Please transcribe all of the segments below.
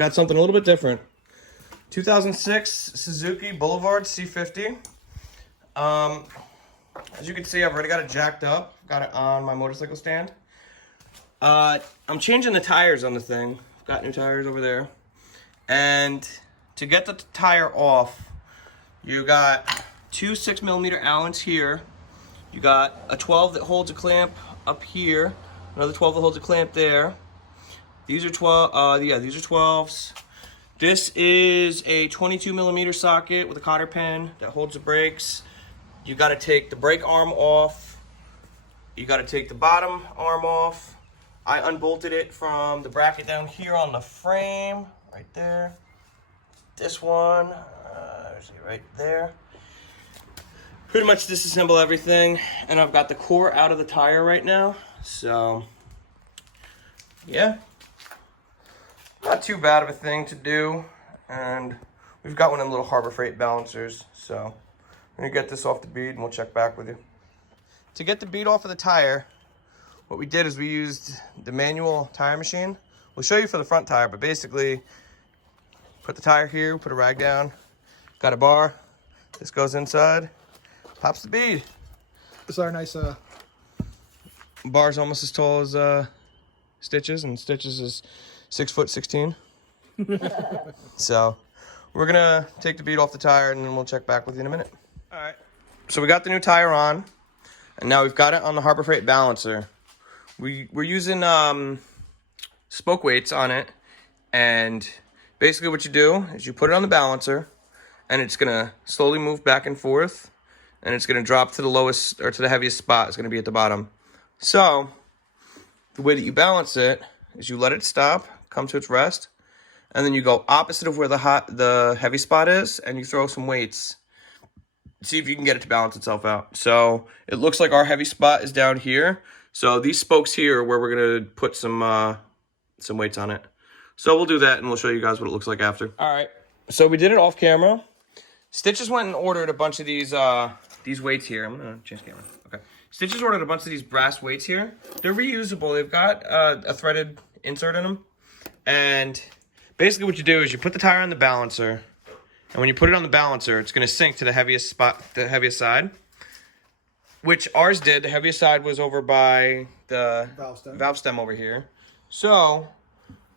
got something a little bit different. 2006 Suzuki Boulevard C50. As you can see, I've already got it jacked up. Got it on my motorcycle stand. I'm changing the tires on the thing. I've got new tires over there. And to get the tire off, you got two 6mm Allens here. You got a 12 that holds a clamp up here. Another 12 that holds a clamp there. These are 12. These are 12s. This is a 22mm socket with a cotter pin that holds the brakes. You got to take the brake arm off. You got to take the bottom arm off. I unbolted it from the bracket down here on the frame, right there. This one, right there. Pretty much disassemble everything, and I've got the core out of the tire right now. So, yeah, not too bad of a thing to do, and we've got one of them little Harbor Freight balancers. So, I'm gonna get this off the bead, and we'll check back with you. To get the bead off of the tire, what we did is we used the manual tire machine. We'll show you for the front tire, but basically, put the tire here, put a rag down, got a bar. This goes inside. Pops the bead. This is our nice bar's almost as tall as Stitches, and Stitches is 6'16". So we're gonna take the bead off the tire, and then we'll check back with you in a minute. All right. So we got the new tire on, and now we've got it on the Harbor Freight balancer. We're using spoke weights on it, and basically what you do is you put it on the balancer, and it's gonna slowly move back and forth. And it's going to drop to the lowest, or to the heaviest spot. It's going to be at the bottom. So, the way that you balance it is you let it stop, come to its rest, and then you go opposite of where the heavy spot is, and you throw some weights. See if you can get it to balance itself out. So, it looks like our heavy spot is down here. So, these spokes here are where we're going to put some weights on it. So, we'll do that, and we'll show you guys what it looks like after. All right. So, we did it off camera. Stitches went and ordered a bunch of these weights here. I'm gonna change camera. Okay. Stitches ordered a bunch of these brass weights here. They're reusable. They've got a threaded insert in them. And basically what you do is you put the tire on the balancer, and when you put it on the balancer, it's gonna sink to the heaviest spot, the heaviest side. Which ours did. The heaviest side was over by the valve stem over here. So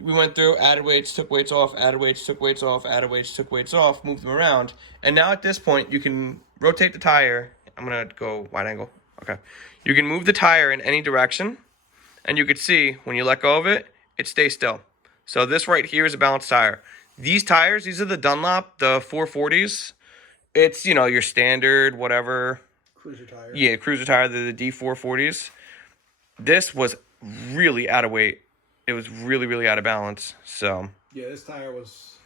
we went through, added weights, took weights off, added weights, took weights off, added weights, took weights off, moved them around. And now at this point, you can rotate the tire. I'm going to go wide angle. Okay. You can move the tire in any direction. And you can see, when you let go of it, it stays still. So this right here is a balanced tire. These tires, these are the Dunlop, the 440s. It's, you know, your standard, whatever. Cruiser tire. Yeah, cruiser tire, the D440s. This was really out of weight. It was really, really out of balance. So yeah, this tire was.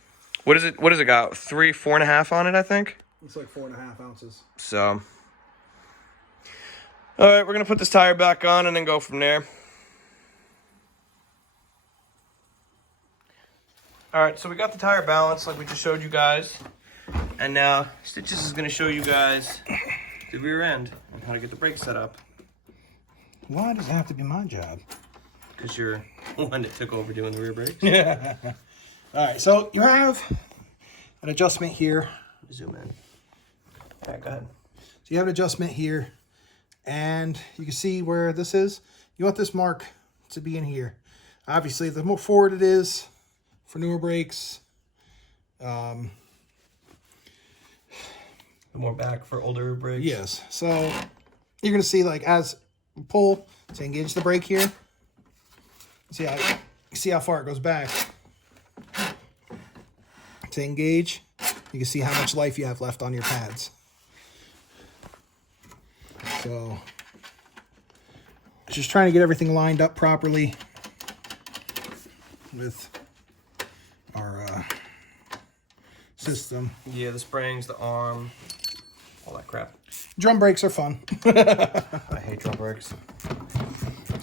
What is it? What does it got? 4.5 on it, I think. Looks like 4.5 ounces. So, all right, we're gonna put this tire back on and then go from there. All right, so we got the tire balanced like we just showed you guys, and now Stitches is gonna show you guys the rear end and how to get the brakes set up. Why does it have to be my job? Because you're the one that took over doing the rear brakes. Yeah. All right, so you have an adjustment here. Zoom in. All right, go ahead. So you have an adjustment here, and you can see where this is. You want this mark to be in here. Obviously, the more forward it is for newer brakes, the more back for older brakes. Yes. So you're going to see, like, as you pull to engage the brake here, see how far it goes back to engage. You can see how much life you have left on your pads. So just trying to get everything lined up properly with our system. Yeah, the springs, the arm, all that crap. Drum brakes are fun. I hate drum brakes.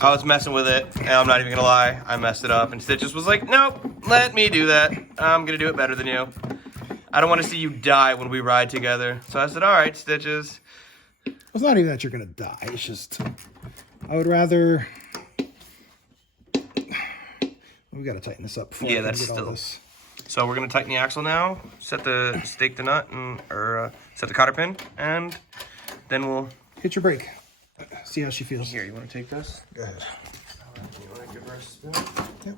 I was messing with it, and I'm not even gonna lie, I messed it up, and Stitches was like, nope, let me do that. I'm gonna do it better than you. I don't want to see you die when we ride together. So I said, all right, Stitches. It's not even that you're gonna die, it's just, I would rather, we gotta tighten this up before yeah, I can that's get all still this. So we're gonna tighten the axle now, stake the nut, or set the cotter pin, and then we'll hit your brake. See how she feels. Here, you want to take this? Go ahead. You want to give her a spin? Yep.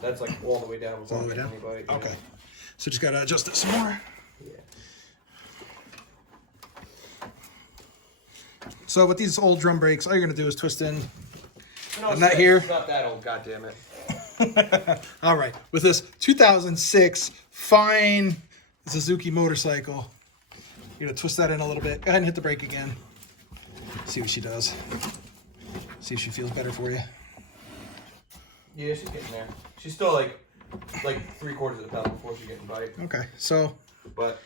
That's like all the way down. All the way down? Anybody, okay. So just gotta adjust it some more. Yeah. So with these old drum brakes, all you're gonna do is twist in. I'm not here. It's not that old, goddammit. All right, with this 2006 fine Suzuki motorcycle, you're gonna twist that in a little bit. Go ahead and hit the brake again. See what she does. See if she feels better for you. Yeah, she's getting there. She's still like 3/4 of the pedal before she's getting bite. Okay, so. But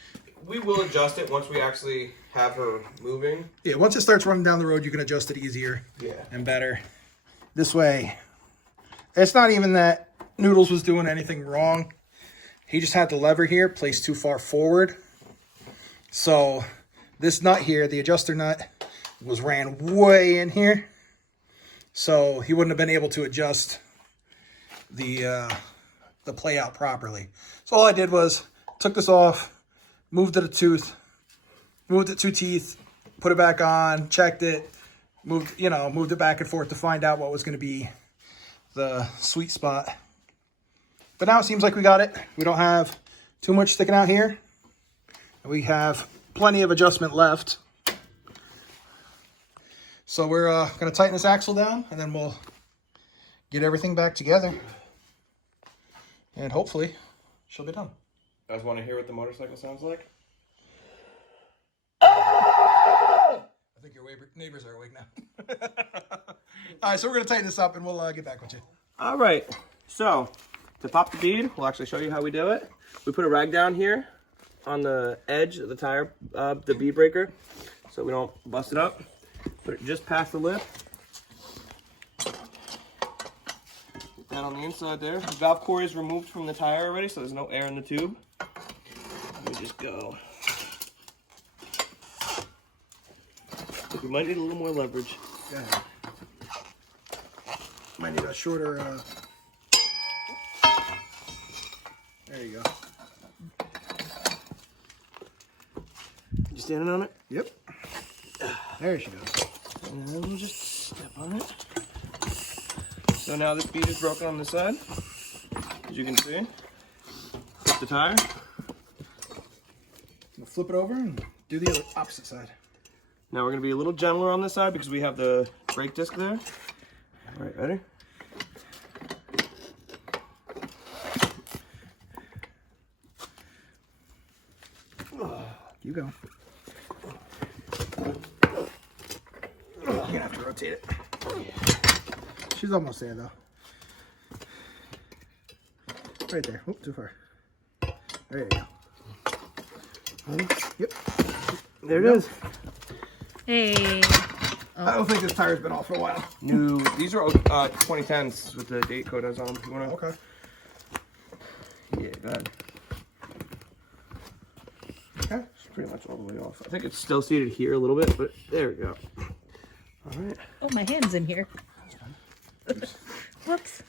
we will adjust it once we actually have her moving. Yeah, once it starts running down the road, you can adjust it easier. Yeah. And better. This way. It's not even that Noodles was doing anything wrong. He just had the lever here placed too far forward. So this nut here, the adjuster nut, ran way in here. So he wouldn't have been able to adjust the play out properly. So all I did was took this off, moved it a tooth, moved it 2 teeth, put it back on, checked it, moved it back and forth to find out what was going to be the sweet spot. But now it seems like we got it. We don't have too much sticking out here. We have plenty of adjustment left. So we're going to tighten this axle down, and then we'll get everything back together. And hopefully she'll be done. You guys want to hear what the motorcycle sounds like? I think your neighbors are awake now. All right, so we're going to tighten this up, and we'll get back with you. All right. So to pop the bead, we'll actually show you how we do it. We put a rag down here on the edge of the tire, the bead breaker, so we don't bust it up. Put it just past the lip. Put that on the inside there. The valve core is removed from the tire already, so there's no air in the tube. Let me just go. We might need a little more leverage. Go ahead. Might need a shorter. There you go. You standing on it? Yep. There she goes. And then we'll just step on it. So now this bead is broken on this side, as you can see. Flip the tire. We'll flip it over and do the opposite side. Now we're going to be a little gentler on this side because we have the brake disc there. All right, ready? You go. You're gonna have to rotate it. She's almost there though. Right there. Oh, too far. There you go. Yep. There it is. Hey. I don't think this tire's been off for a while. New. These are 2010s with the date code on them. You wanna? Okay. Yeah, go ahead. Okay. It's pretty much all the way off. I think it's still seated here a little bit, but there we go. All right. Oh, my hand's in here. Whoops.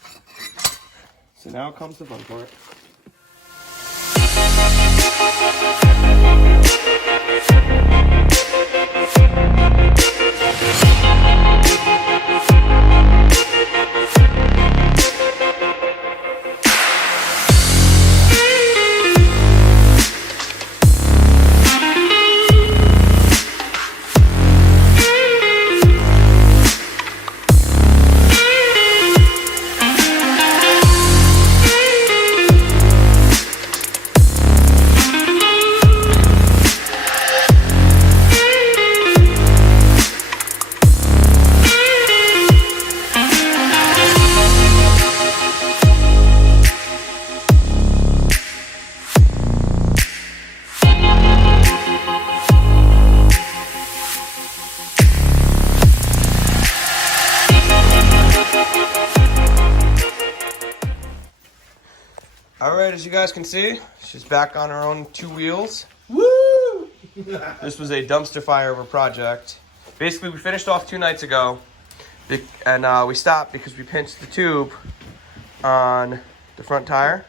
So now comes the fun part. All right, as you guys can see, she's back on her own 2 wheels. Woo! This was a dumpster fire of a project. Basically, we finished off 2 nights ago, and we stopped because we pinched the tube on the front tire.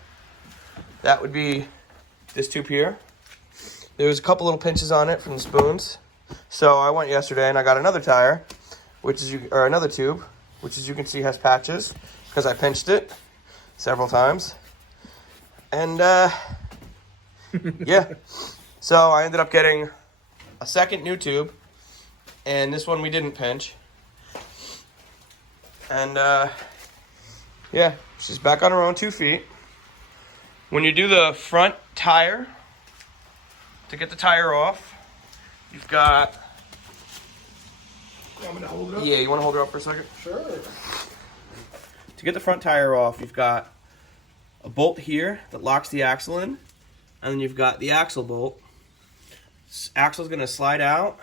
That would be this tube here. There was a couple little pinches on it from the spoons. So I went yesterday and I got another tire, another tube, which as you can see has patches because I pinched it several times. And yeah, so I ended up getting a second new tube, and this one we didn't pinch. And yeah, she's back on her own 2 feet. When you do the front tire, to get the tire off, you've got... You want me to hold it up? Yeah, you want to hold her up for a second? Sure. To get the front tire off, you've got a bolt here that locks the axle in, and then you've got the axle bolt. This axle's going to slide out,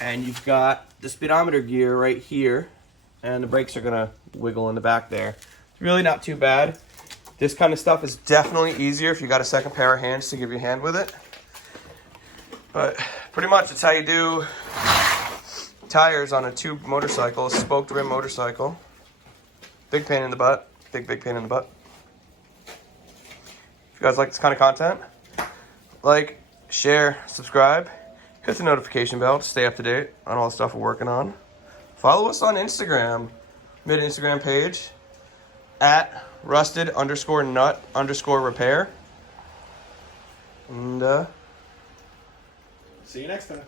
and you've got the speedometer gear right here, and the brakes are going to wiggle in the back there. It's really not too bad. This kind of stuff is definitely easier if you got a second pair of hands to give you a hand with it. But pretty much that's how you do tires on a tube motorcycle, a spoked rim motorcycle. Big pain in the butt. Big pain in the butt. If you guys like this kind of content, like, share, subscribe, hit the notification bell to stay up to date on all the stuff we're working on. Follow us on Instagram. We made an Instagram page at rusted_nut_repair. And See you next time.